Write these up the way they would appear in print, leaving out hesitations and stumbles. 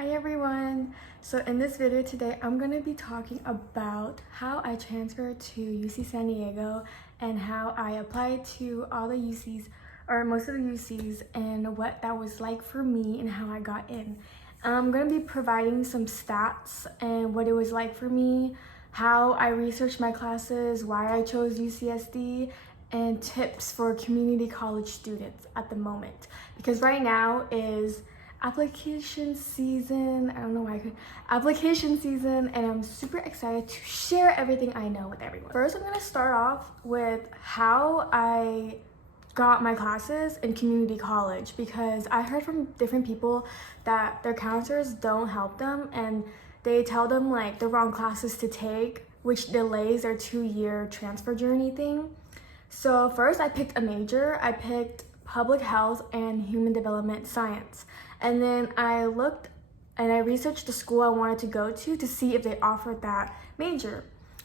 Hi everyone! So in this video today, I'm going to be talking about how I transferred to UC San Diego and how I applied to all the UCs, or most of the UCs, and what that was like for me and how I got in. I'm going to be providing some stats and what it was like for me, how I researched my classes, why I chose UCSD, and tips for community college students at the moment. Because right now is application season. I don't know why I could. Application season, and I'm super excited to share everything I know with everyone. First, I'm gonna start off with how I got my classes in community college, because I heard from different people that their counselors don't help them and they tell them like the wrong classes to take, which delays their 2-year transfer journey thing. So first I picked a major. I picked public health and human development science. And then I looked and I researched the school I wanted to go to see if they offered that major.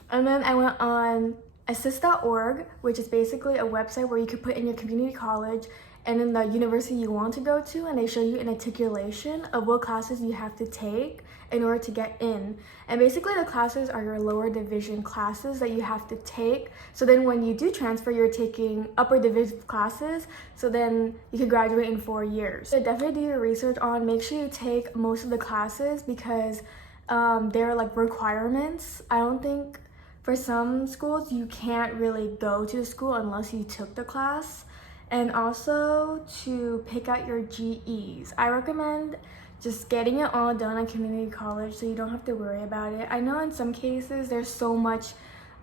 And then I went on assist.org, which is basically a website where you could put in your community college and then the university you want to go to, and they show you an articulation of what classes you have to take in order to get in. And basically the classes are your lower division classes that you have to take. So then when you do transfer, you're taking upper division classes, so then you can graduate in 4 years. So definitely do your research on, make sure you take most of the classes, because they're like requirements. I don't think, for some schools, you can't really go to the school unless you took the class. And also to pick out your GEs. I recommend just getting it all done at community college so you don't have to worry about it. I know in some cases there's so much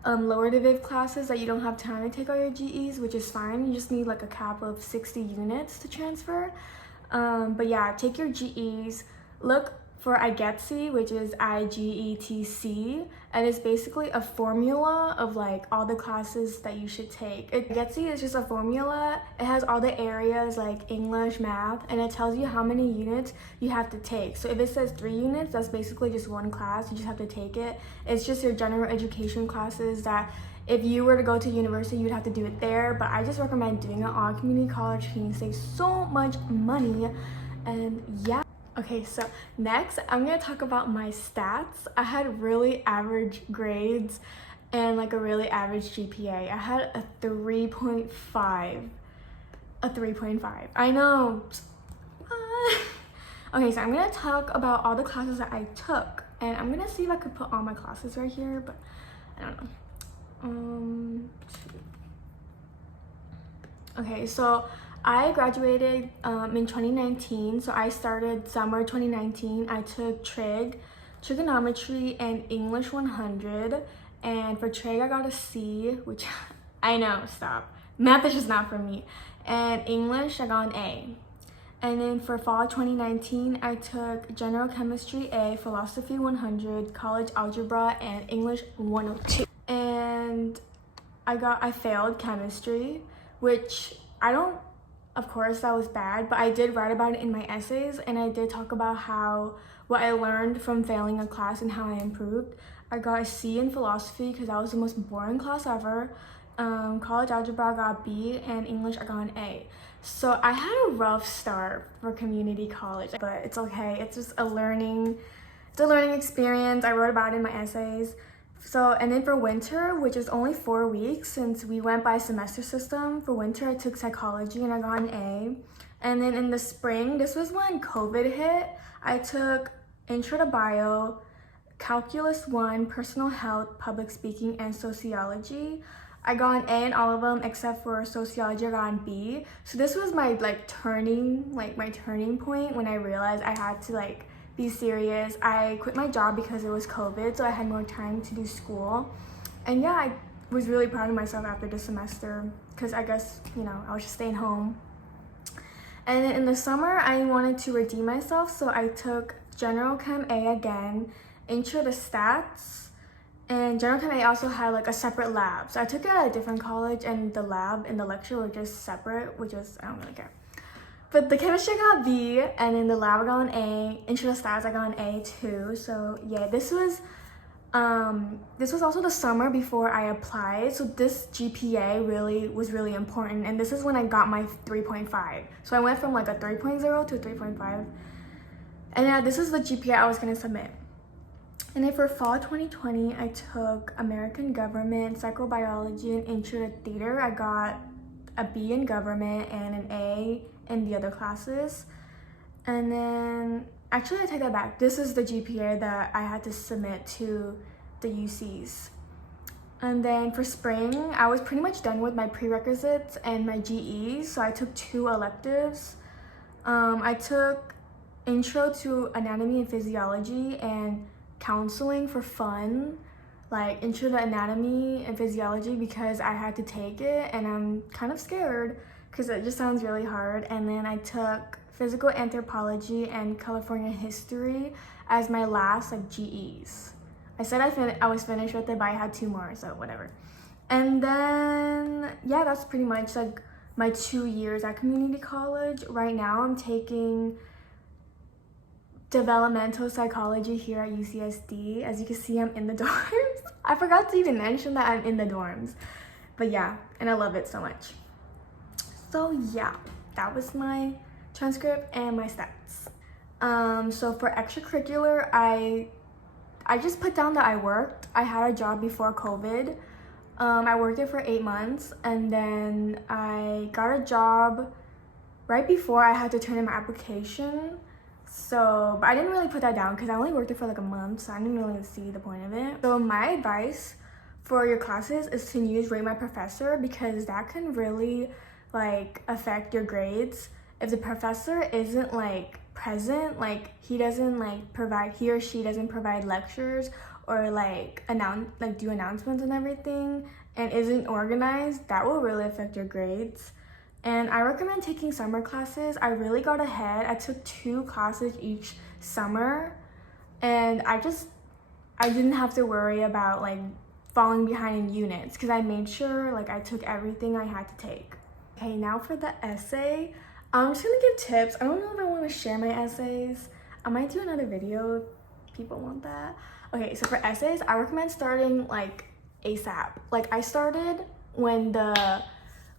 lower div classes that you don't have time to take all your GEs, which is fine. You just need like a cap of 60 units to transfer. But yeah, take your GEs. Look for ucsd, which is IGETC, and it's basically a formula of like all the classes that you should take. ucsd is just a formula. It has all the areas like English, math, and it tells you how many units you have to take. So if it says 3 units, that's basically just one class. You just have to take it. It's just your general education classes that if you were to go to university, you'd have to do it there. But I just recommend doing it on community college. You can save so much money. And yeah. Okay, so next I'm gonna talk about my stats. I had really average grades and like a really average GPA. I had a 3.5. A 3.5. I know. Okay, so I'm gonna talk about all the classes that I took, and I'm gonna see if I could put all my classes right here, but I don't know. Okay, so I graduated in 2019, so I started summer 2019. I took trigonometry, and English 100, and for trig I got a C, which I know, stop. Math is just not for me. And English I got an A. And then for fall 2019, I took general chemistry A, philosophy 100, college algebra, and English 102. And I failed chemistry, which of course that was bad, but I did write about it in my essays, and I did talk about what I learned from failing a class and how I improved. I got a C in philosophy because that was the most boring class ever. College algebra I got a B, and English I got an A. So I had a rough start for community college, but it's okay. It's just a learning experience. I wrote about it in my essays. So, and then for winter, which is only 4 weeks since we went by semester system, for winter I took psychology and I got an A. And then in the spring, this was when COVID hit, I took intro to bio, calculus 1, personal health, public speaking, and sociology. I got an A in all of them except for sociology. I got an B. So this was my turning point when I realized I had to be serious. I quit my job because it was COVID, so I had more time to do school. And yeah, I was really proud of myself after this semester, because I guess, I was just staying home. And then in the summer, I wanted to redeem myself, so I took general chem A again, intro to stats, and general chem A also had a separate lab. So I took it at a different college, and the lab and the lecture were just separate, which is, I don't really care. But the chemistry I got B, and in the lab I got an A. Intro to stats I got an A too. So yeah, this was also the summer before I applied. So this GPA was really important, and this is when I got my 3.5. So I went from a 3.0 to a 3.5 And yeah, this is the GPA I was gonna submit. And then for fall 2020, I took American Government, Psychobiology, and Intro to Theater. I got a B in government and an A in the other classes. And then, actually I take that back. This is the GPA that I had to submit to the UCs. And then for spring, I was pretty much done with my prerequisites and my GEs, so I took 2 electives. I took Intro to Anatomy and Physiology and Counseling for fun, like Intro to Anatomy and Physiology, because I had to take it and I'm kind of scared because it just sounds really hard. And then I took Physical Anthropology and California History as my last like GEs. I said I was finished with it, but I had 2 more, so whatever. And then yeah, that's pretty much like my 2 years at community college. Right now I'm taking developmental psychology here at UCSD. As you can see, I'm in the dorms. I forgot to even mention that I'm in the dorms, but yeah, and I love it so much. So yeah, that was my transcript and my stats. So for extracurricular, I just put down that I worked. I had a job before COVID. I worked there for 8 months, and then I got a job right before I had to turn in my application. So, but I didn't really put that down because I only worked there for like a month, so I didn't really see the point of it. So my advice for your classes is to use Rate My Professor, because that can really like affect your grades. If the professor isn't like present, like he or she doesn't provide lectures or like do announcements and everything, and isn't organized, that will really affect your grades. And I recommend taking summer classes. I really got ahead. I took 2 classes each summer, and I didn't have to worry about like falling behind in units because I made sure like I took everything I had to take. Okay, now for the essay. I'm just gonna give tips. I don't know if I want to share my essays. I might do another video if people want that. Okay, so for essays, I recommend starting like ASAP. Like I started when the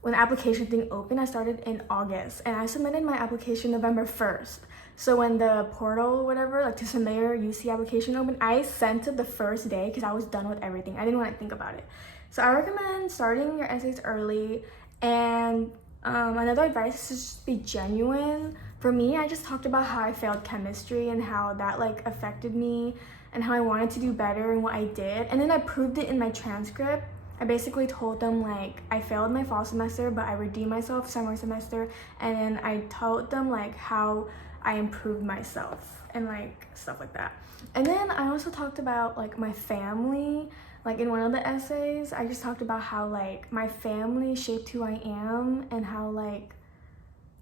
application thing opened. I started in August, and I submitted my application November 1st. So when the portal or whatever, like to submit your UC application opened, I sent it the first day because I was done with everything. I didn't want to think about it. So I recommend starting your essays early. And another advice is to just be genuine. For me, I just talked about how I failed chemistry and how that like affected me and how I wanted to do better and what I did. And then I proved it in my transcript. I basically told them like I failed my fall semester, but I redeemed myself summer semester, and then I told them like how I improved myself and like stuff like that. And then I also talked about like my family. Like in one of the essays, I just talked about how like my family shaped who I am, and how like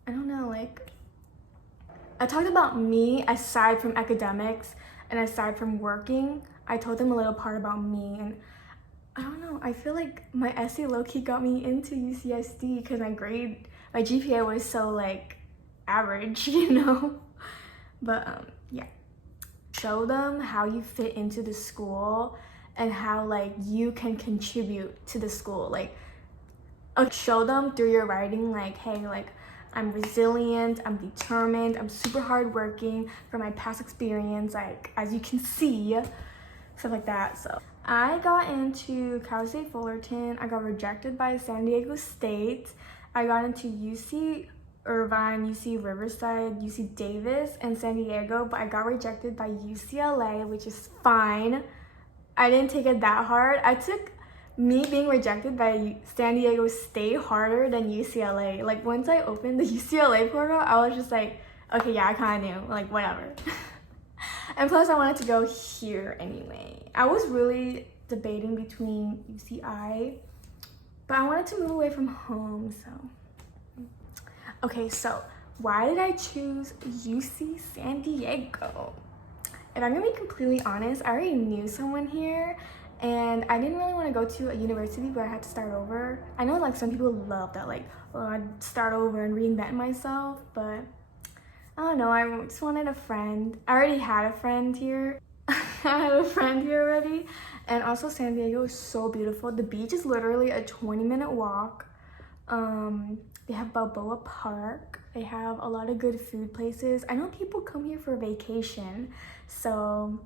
I don't know, like I talked about me aside from academics and aside from working. I told them a little part about me, and I don't know, I feel like my essay low-key got me into UCSD because my GPA was so like average, you know? But yeah, show them how you fit into the school and how like you can contribute to the school. Like show them through your writing like, hey, like I'm resilient, I'm determined, I'm super hardworking from my past experience, like as you can see, stuff like that. So I got into Cal State Fullerton. I got rejected by San Diego State. I got into UC Irvine, UC Riverside, UC Davis, and San Diego, but I got rejected by UCLA, which is fine. I didn't take it that hard. I took me being rejected by San Diego State harder than UCLA. Like once I opened the UCLA portal, I was just like, okay, yeah, I kind of knew, like whatever. And plus I wanted to go here anyway. I was really debating between UCI, but I wanted to move away from home, so. Okay, so why did I choose UC San Diego? If I'm gonna be completely honest, I already knew someone here, and I didn't really want to go to a university where I had to start over. I know like some people love that, like, oh, I'd start over and reinvent myself, but I don't know, I just wanted a friend. I already had a friend here. I had a friend here already. And also San Diego is so beautiful. The beach is literally a 20-minute walk. They have Balboa Park. They have a lot of good food places. I know people come here for vacation, so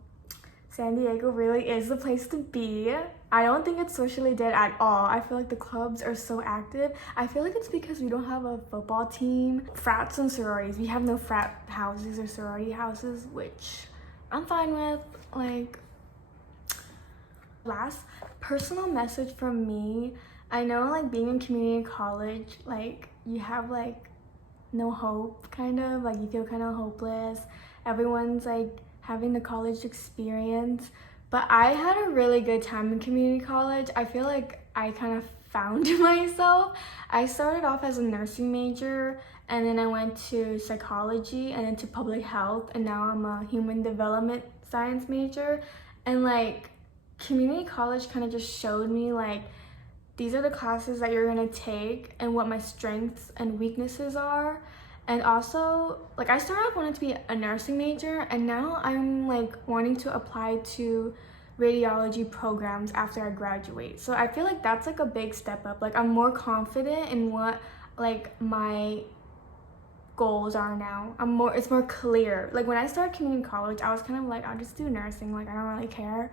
San Diego really is the place to be. I don't think it's socially dead at all. I feel like the clubs are so active. I feel like it's because we don't have a football team. Frats and sororities, we have no frat houses or sorority houses, which I'm fine with. Like, last personal message from me, I know like being in community college, like you have like no hope, kind of like you feel kind of hopeless. Everyone's like having the college experience, but I had a really good time in community college. I feel like I kind of found myself. I started off as a nursing major, and then I went to psychology and then to public health, and now I'm a human development science major. And like community college kind of just showed me like these are the classes that you're gonna take and what my strengths and weaknesses are. And also, like, I started off wanting to be a nursing major, and now I'm like wanting to apply to radiology programs after I graduate. So I feel like that's like a big step up. Like, I'm more confident in what like my goals are now. It's more clear. Like when I started community college, I was kind of like, I'll just do nursing, like I don't really care.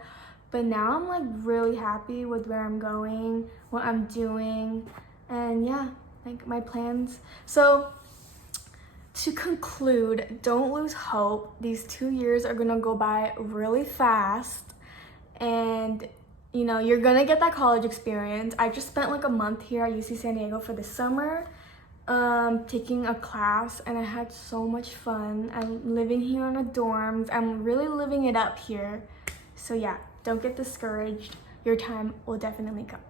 But now I'm like really happy with where I'm going, what I'm doing, and yeah, like my plans. So to conclude, don't lose hope. These 2 years are gonna go by really fast, and you know, you're gonna get that college experience. I just spent like a month here at UC San Diego for the summer, taking a class, and I had so much fun. I'm living here in the dorms. I'm really living it up here. So yeah, don't get discouraged. Your time will definitely come.